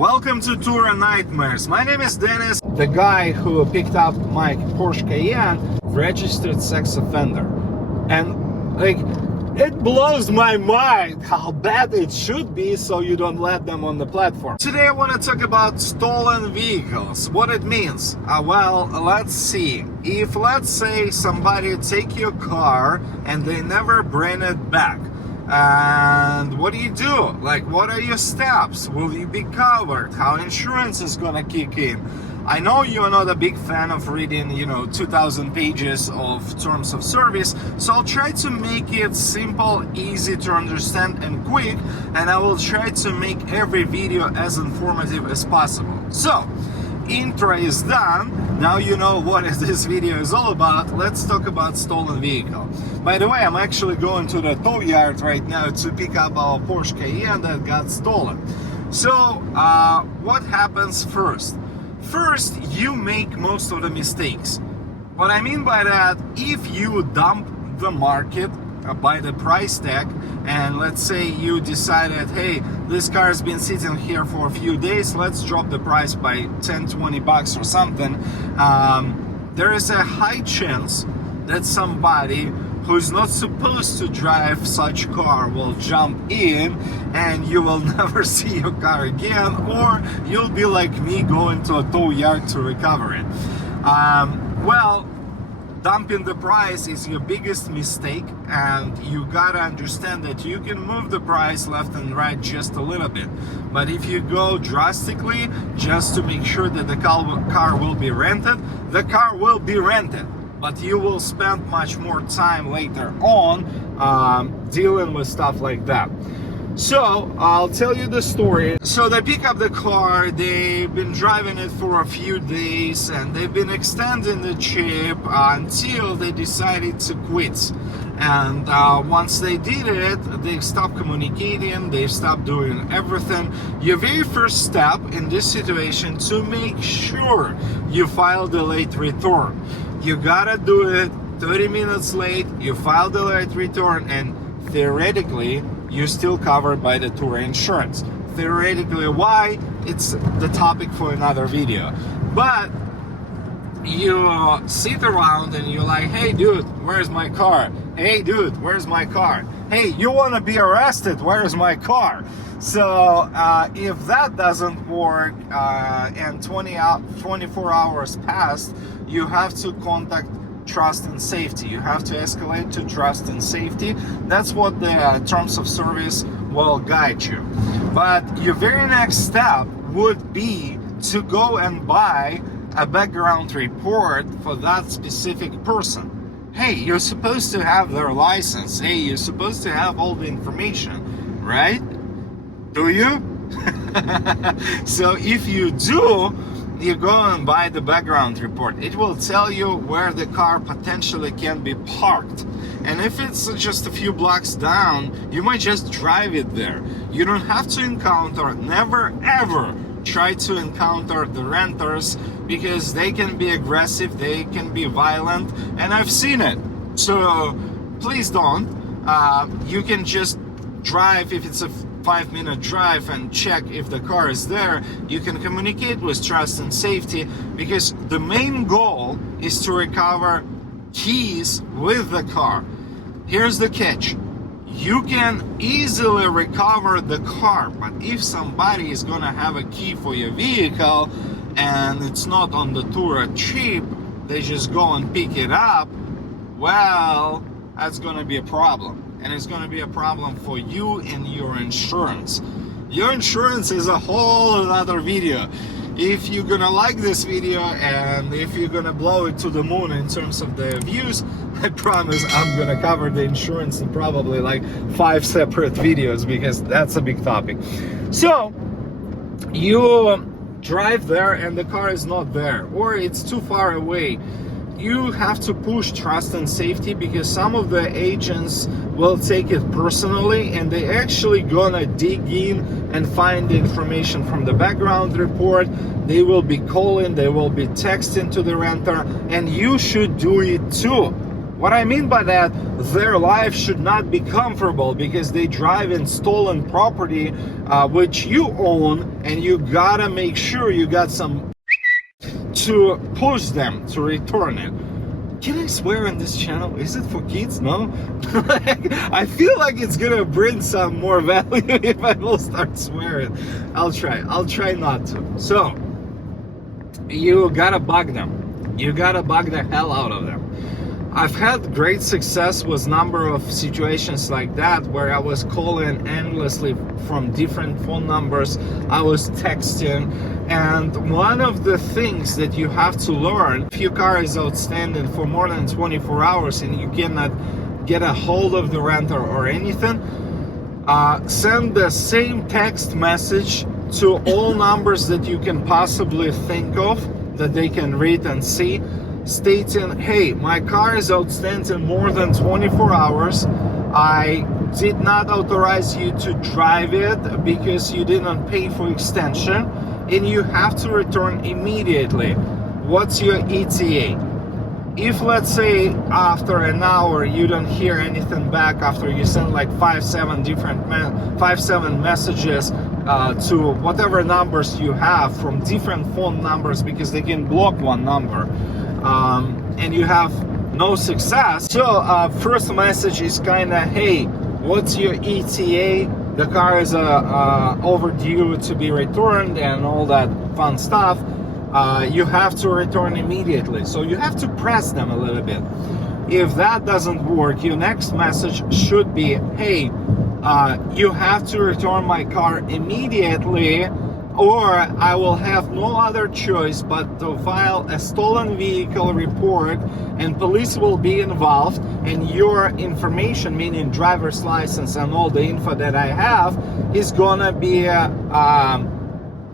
Welcome to Turo Nightmares. My name is Dennis. The guy who picked up my Porsche Cayenne, registered sex offender. And like, it blows my mind how bad it should be so you don't let them on the platform. Today I want to talk about stolen vehicles, what it means. Well, let's see. If, let's say, somebody take your car and they never bring it back, and what do? Like, what are your steps? Will you be covered? How insurance is gonna kick in? I know you're not a big fan of reading, 2,000 pages of terms of service, so I'll try to make it simple, easy to understand and quick, and I will try to make every video as informative as possible. So, intro is done. Now you know what this video is all about. Let's talk about stolen vehicle. By the way, I'm actually going to the tow yard right now to pick up our Porsche Cayenne that got stolen. So what happens first? First, you make most of the mistakes. What I mean by that, if you dump the market by the price tag, and let's say you decided, hey, this car has been sitting here for a few days, let's drop the price by 10-20 bucks or something, there is a high chance that somebody who's not supposed to drive such car will jump in and you will never see your car again, or you'll be like me going to a tow yard to recover it. Well, dumping the price is your biggest mistake, and you gotta understand that you can move the price left and right just a little bit, but if you go drastically just to make sure that the car will be rented, the car will be rented, but you will spend much more time later on dealing with stuff like that. So I'll tell you the story. So they pick up the car, they've been driving it for a few days, and they've been extending the trip until they decided to quit. And once they did it, they stopped communicating, they stopped doing everything. Your very first step in this situation to make sure you file the late return. You gotta do it 30 minutes late, you file the late return, and theoretically, you're still covered by the Turo insurance. Theoretically, why? It's the topic for another video. But you sit around and you're like, hey dude, where's my car? Hey dude, where's my car? Hey, you want to be arrested? Where's my car? So if that doesn't work and 24 hours passed, you have to contact trust and safety. You have to escalate to trust and safety. That's what the terms of service will guide you. But your very next step would be to go and buy a background report for that specific person. Hey, you're supposed to have their license. Hey, you're supposed to have all the information, right? Do you? So if you do, you go and buy the background report. It will tell you where the car potentially can be parked. And if it's just a few blocks down, you might just drive it there. You don't have to encounter, never ever try to encounter the renters, because they can be aggressive, they can be violent, and I've seen it. So please don't. You can just drive if it's a 5-minute drive and check if the car is there. You can communicate with trust and safety, because the main goal is to recover keys with the car. Here's the catch. You can easily recover the car, but if somebody is gonna have a key for your vehicle and it's not on the Turo chip, they just go and pick it up, well, that's gonna be a problem. And it's going to be a problem for you and your insurance. Your insurance is a whole other video. If you're gonna like this video and if you're gonna blow it to the moon in terms of the views, I promise I'm gonna cover the insurance in probably like 5 separate videos, because that's a big topic. So you drive there and the car is not there, or it's too far away. You have to push trust and safety, because some of the agents will take it personally and they actually gonna dig in and find the information from the background report. They will be calling, they will be texting to the renter, and you should do it too. What I mean by that, their life should not be comfortable because they drive in stolen property, which you own, and you gotta make sure you got some to push them to return it. Can I swear on this channel? Is it for kids? No? I feel like it's gonna bring some more value if I will start swearing. I'll try not to. So, you gotta bug them. You gotta bug the hell out of them. I've had great success with number of situations like that where I was calling endlessly from different phone numbers. I was texting, and one of the things that you have to learn, if your car is outstanding for more than 24 hours and you cannot get a hold of the renter or anything, send the same text message to all numbers that you can possibly think of that they can read and see, stating, hey, my car is outstanding more than 24 hours. I did not authorize you to drive it because you didn't pay for extension, and you have to return immediately. What's your ETA? If, let's say, after an hour you don't hear anything back after you send like 5-7 messages to whatever numbers you have from different phone numbers, because they can block one number, and you have no success. So first message is kind of, hey, what's your ETA? The car is overdue to be returned and all that fun stuff. You have to return immediately. So you have to press them a little bit. If that doesn't work, your next message should be, hey, you have to return my car immediately, or I will have no other choice but to file a stolen vehicle report, and police will be involved, and your information, meaning driver's license and all the info that I have, is gonna be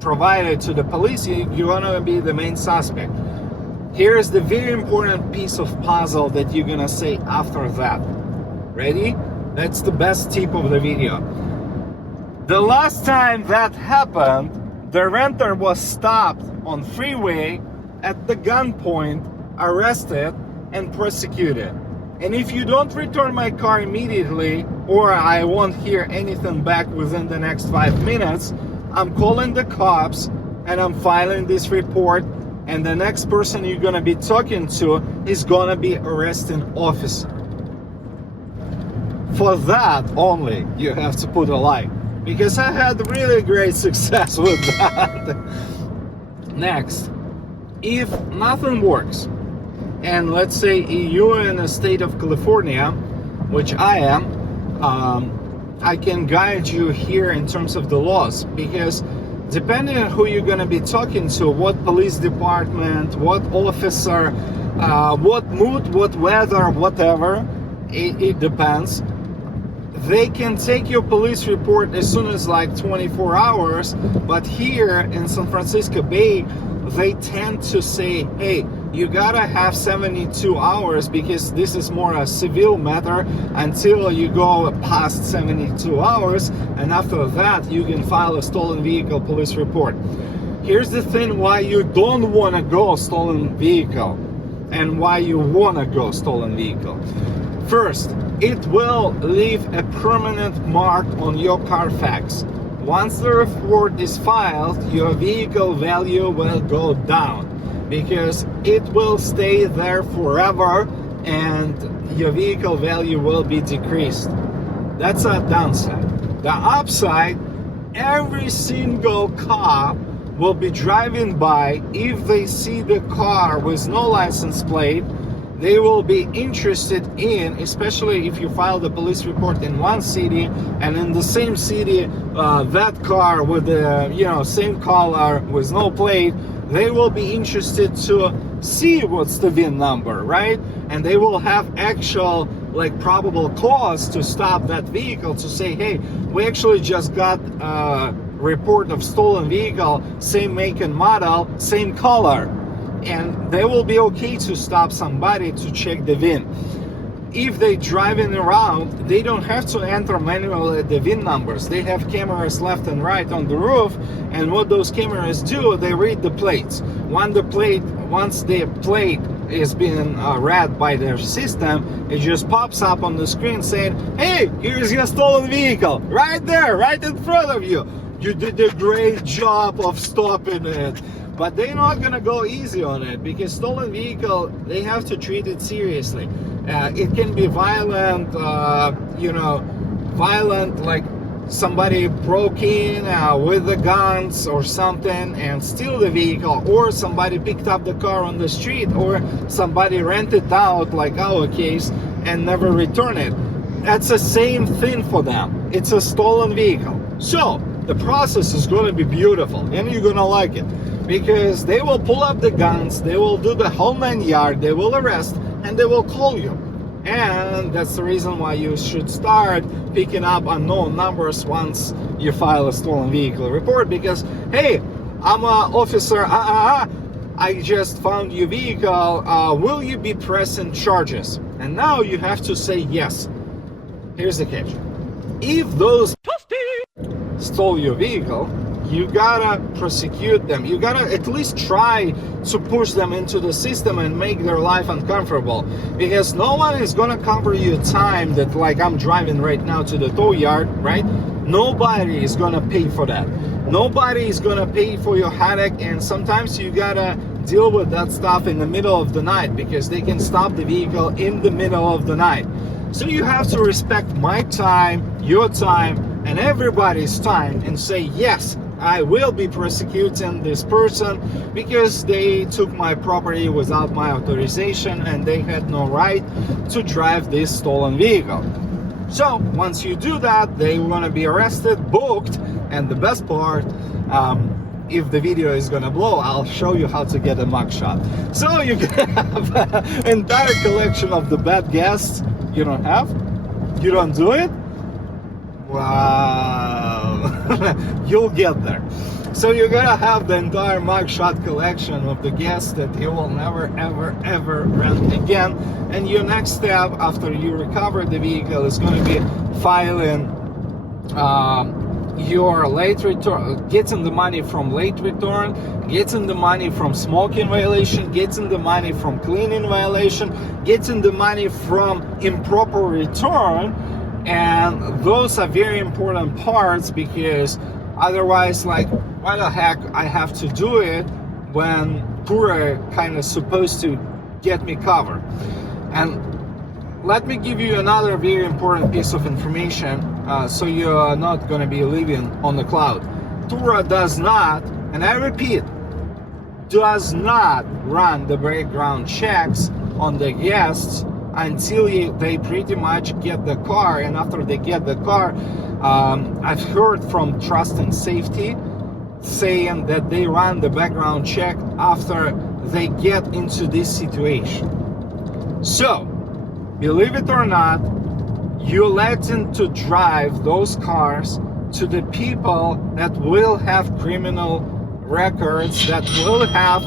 provided to the police. You're gonna be the main suspect. Here is the very important piece of puzzle that you're gonna say after that. Ready? That's the best tip of the video. The last time that happened, the renter was stopped on freeway at the gunpoint, arrested, and prosecuted. And if you don't return my car immediately, or I won't hear anything back within the next 5 minutes, I'm calling the cops and I'm filing this report, and the next person you're gonna be talking to is gonna be arresting officer. For that only, you have to put a like, because I had really great success with that. Next, if nothing works, and let's say you're in the state of California, which I am, I can guide you here in terms of the laws, because depending on who you're going to be talking to, what police department, what officer, what mood, what weather, whatever, it depends. They can take your police report as soon as like 24 hours, but here in San Francisco Bay, they tend to say, hey, you gotta have 72 hours because this is more a civil matter until you go past 72 hours, and after that you can file a stolen vehicle police report. Here's the thing why you don't want to go stolen vehicle and why you want to go stolen vehicle. First, it will leave a permanent mark on your Carfax. Once the report is filed, your vehicle value will go down, because it will stay there forever and your vehicle value will be decreased. That's a downside. The upside, every single cop will be driving by. If they see the car with no license plate, they will be interested in, especially if you file the police report in one city and in the same city that car with the same color with no plate, they will be interested to see what's the VIN number, right? And they will have actual probable cause to stop that vehicle, to say, hey, we actually just got a report of stolen vehicle, same make and model, same color. And they will be okay to stop somebody to check the VIN. If they driving around, they don't have to enter manually the VIN numbers. They have cameras left and right on the roof, and what those cameras do, they read the plates. Once the plate is being read by their system, it just pops up on the screen saying, hey, here's your stolen vehicle, right there, right in front of you. You did a great job of stopping it. But they're not gonna go easy on it, because stolen vehicle, they have to treat it seriously. It can be violent, violent, like somebody broke in with the guns or something and steal the vehicle, or somebody picked up the car on the street, or somebody rented out, like our case, and never return it. That's the same thing for them. It's a stolen vehicle. So the process is going to be beautiful, and you're going to like it, because they will pull up the guns, they will do the whole 9 yard, they will arrest, and they will call you. And that's the reason why you should start picking up unknown numbers once you file a stolen vehicle report, because, hey, I'm an officer, I just found your vehicle, will you be pressing charges? And now you have to say yes. Here's the catch. If those stole your vehicle, you gotta prosecute them. You gotta at least try to push them into the system and make their life uncomfortable, because no one is gonna cover your time that, like, I'm driving right now to the tow yard, right? Nobody is gonna pay for that. Nobody is gonna pay for your headache, and sometimes you gotta deal with that stuff in the middle of the night, because they can stop the vehicle in the middle of the night. So you have to respect my time, your time, and everybody's time, and say, yes, I will be prosecuting this person because they took my property without my authorization and they had no right to drive this stolen vehicle. So once you do that, they want to be arrested, booked, and the best part, if the video is gonna blow, I'll show you how to get a mugshot. So you can have an entire collection of the bad guests. You don't have? You don't do it? Wow. You'll get there. So you're gonna have the entire mugshot collection of the guests that you will never ever rent again. And your next step after you recover the vehicle is going to be filing your late return, getting the money from late return, getting the money from smoking violation, getting the money from cleaning violation, getting the money from improper return. And those are very important parts, because otherwise, like, why the heck I have to do it when Turo kind of supposed to get me covered? And let me give you another very important piece of information, so you're not going to be living on the cloud. Turo does not, and I repeat, does not run the background checks on the guests until they pretty much get the car. And after they get the car, I've heard from Trust and Safety saying that they run the background check after they get into this situation. So, believe it or not, you're letting to drive those cars to the people that will have criminal records, that will have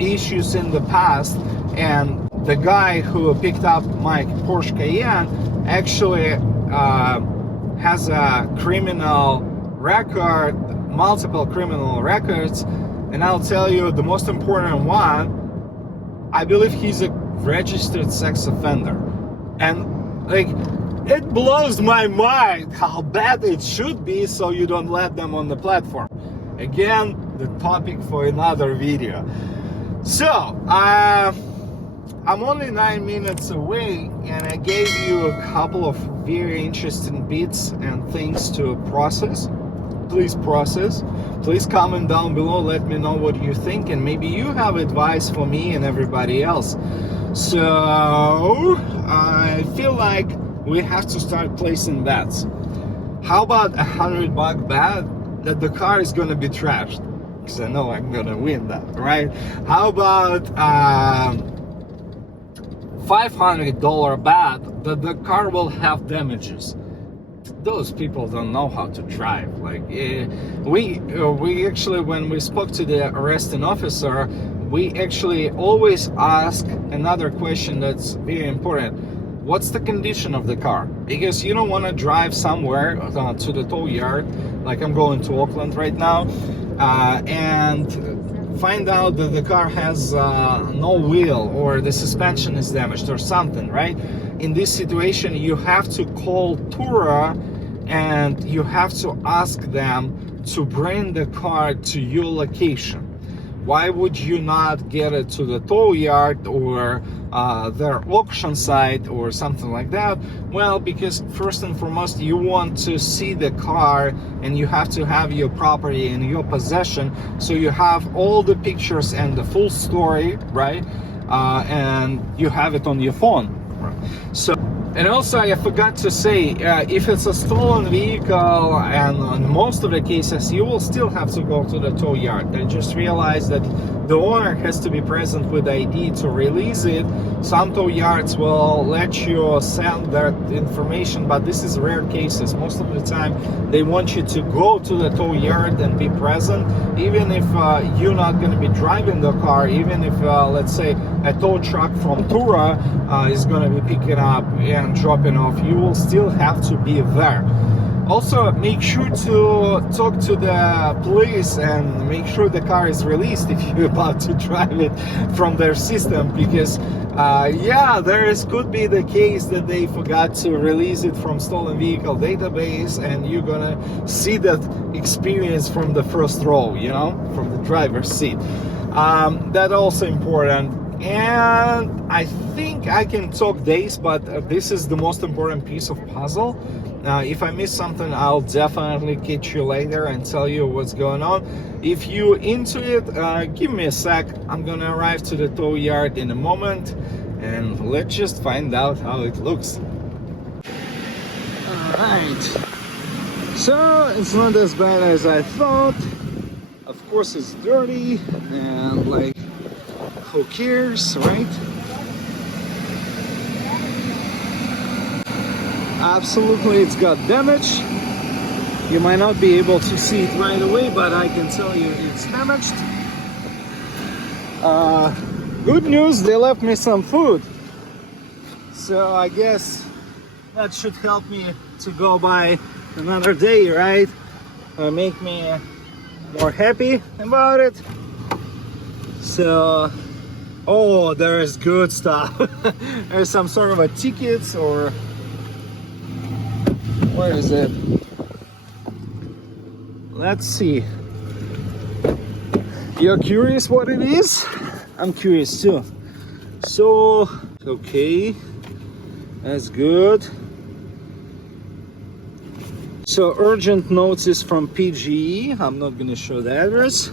issues in the past. And the guy who picked up my Porsche Cayenne actually has a criminal record, multiple criminal records. And I'll tell you the most important one, I believe he's a registered sex offender. And like, it blows my mind how bad it should be, so you don't let them on the platform. Again, the topic for another video. So I'm only 9 minutes away, and I gave you a couple of very interesting bits and things to process. Please process. Please comment down below, let me know what you think, and maybe you have advice for me and everybody else. So I feel like we have to start placing bets. How about $100 bet that the car is gonna be trashed? Because I know I'm gonna win that, right? How about $500 bet that the car will have damages? Those people don't know how to drive. Like, we actually, when we spoke to the arresting officer, we actually always ask another question that's very important. What's the condition of the car? Because you don't want to drive somewhere to the tow yard, like I'm going to Auckland right now, and find out that the car has no wheel, or the suspension is damaged or something, right? In this situation, you have to call Turo and you have to ask them to bring the car to your location. Why would you not get it to the tow yard or their auction site or something like that? Well, because first and foremost, you want to see the car and you have to have your property in your possession, so you have all the pictures and the full story, right? And you have it on your phone. So, and also I forgot to say, if it's a stolen vehicle, and in most of the cases you will still have to go to the tow yard. I just realized that the owner has to be present with ID to release it. Some tow yards will let you send that information, but this is rare cases. Most of the time they want you to go to the tow yard and be present, even if you're not going to be driving the car, even if let's say a tow truck from Turo is going to be picking up and dropping off, you will still have to be there. Also, make sure to talk to the police and make sure the car is released if you're about to drive it from their system, because yeah, could be the case that they forgot to release it from stolen vehicle database, and you're gonna see that experience from the first row, you know, from the driver's seat. That's also important. And I think I can talk days, but this is the most important piece of puzzle. If I miss something, I'll definitely catch you later and tell you what's going on. If you're into it, give me a sec. I'm gonna arrive to the tow yard in a moment, and let's just find out how it looks. Alright, so it's not as bad as I thought. Of course it's dirty, and like, who cares, right? Absolutely, it's got damage. You might not be able to see it right away, but I can tell you it's damaged. Good news, they left me some food, so I guess that should help me to go by another day, right? Make me more happy about it. So, oh, there's good stuff. There's some sort of a tickets, or where is it? Let's see. You're curious what it is? I'm curious too. So, okay, that's good. So, urgent notice from PGE. I'm not gonna show the address.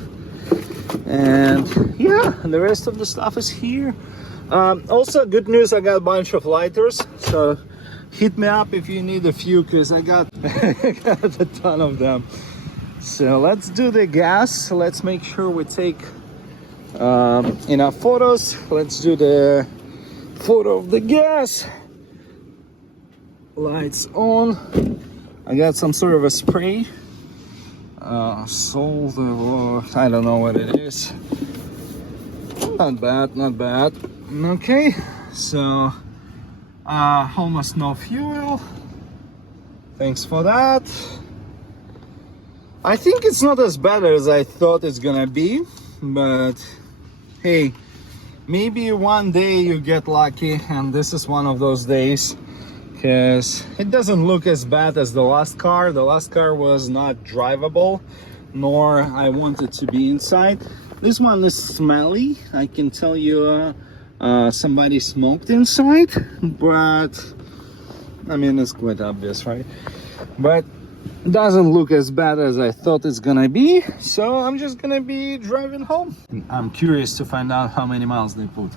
And yeah, the rest of the stuff is here. Also, good news, I got a bunch of lighters, so hit me up if you need a few, because I got a ton of them. So let's do the gas. Let's make sure we take enough photos. Let's do the photo of the gas. Lights on. I got some sort of a spray. Salt, or I don't know what it is. Not bad, not bad. Okay, so almost no fuel. Thanks for that. I think it's not as bad as I thought it's gonna be, but hey, maybe one day you get lucky, and this is one of those days, because it doesn't look as bad as the last car. The last car was not drivable, nor I wanted to be inside. This one is smelly. I can tell you somebody smoked inside, but I mean, it's quite obvious, right? But it doesn't look as bad as I thought it's gonna be, so I'm just gonna be driving home. I'm curious to find out how many miles they put.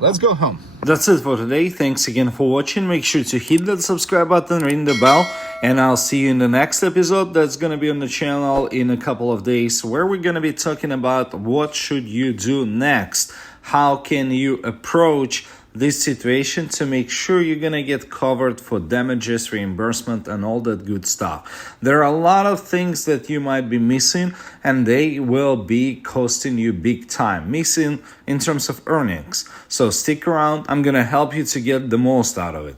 Let's go home. That's it for today. Thanks again for watching. Make sure to hit that subscribe button, ring the bell, and I'll see you in the next episode that's gonna be on the channel in a couple of days, where we're gonna be talking about what should you do next. How can you approach this situation to make sure you're gonna get covered for damages, reimbursement, and all that good stuff. There are a lot of things that you might be missing, and they will be costing you big time, missing in terms of earnings. So stick around. I'm gonna help you to get the most out of it.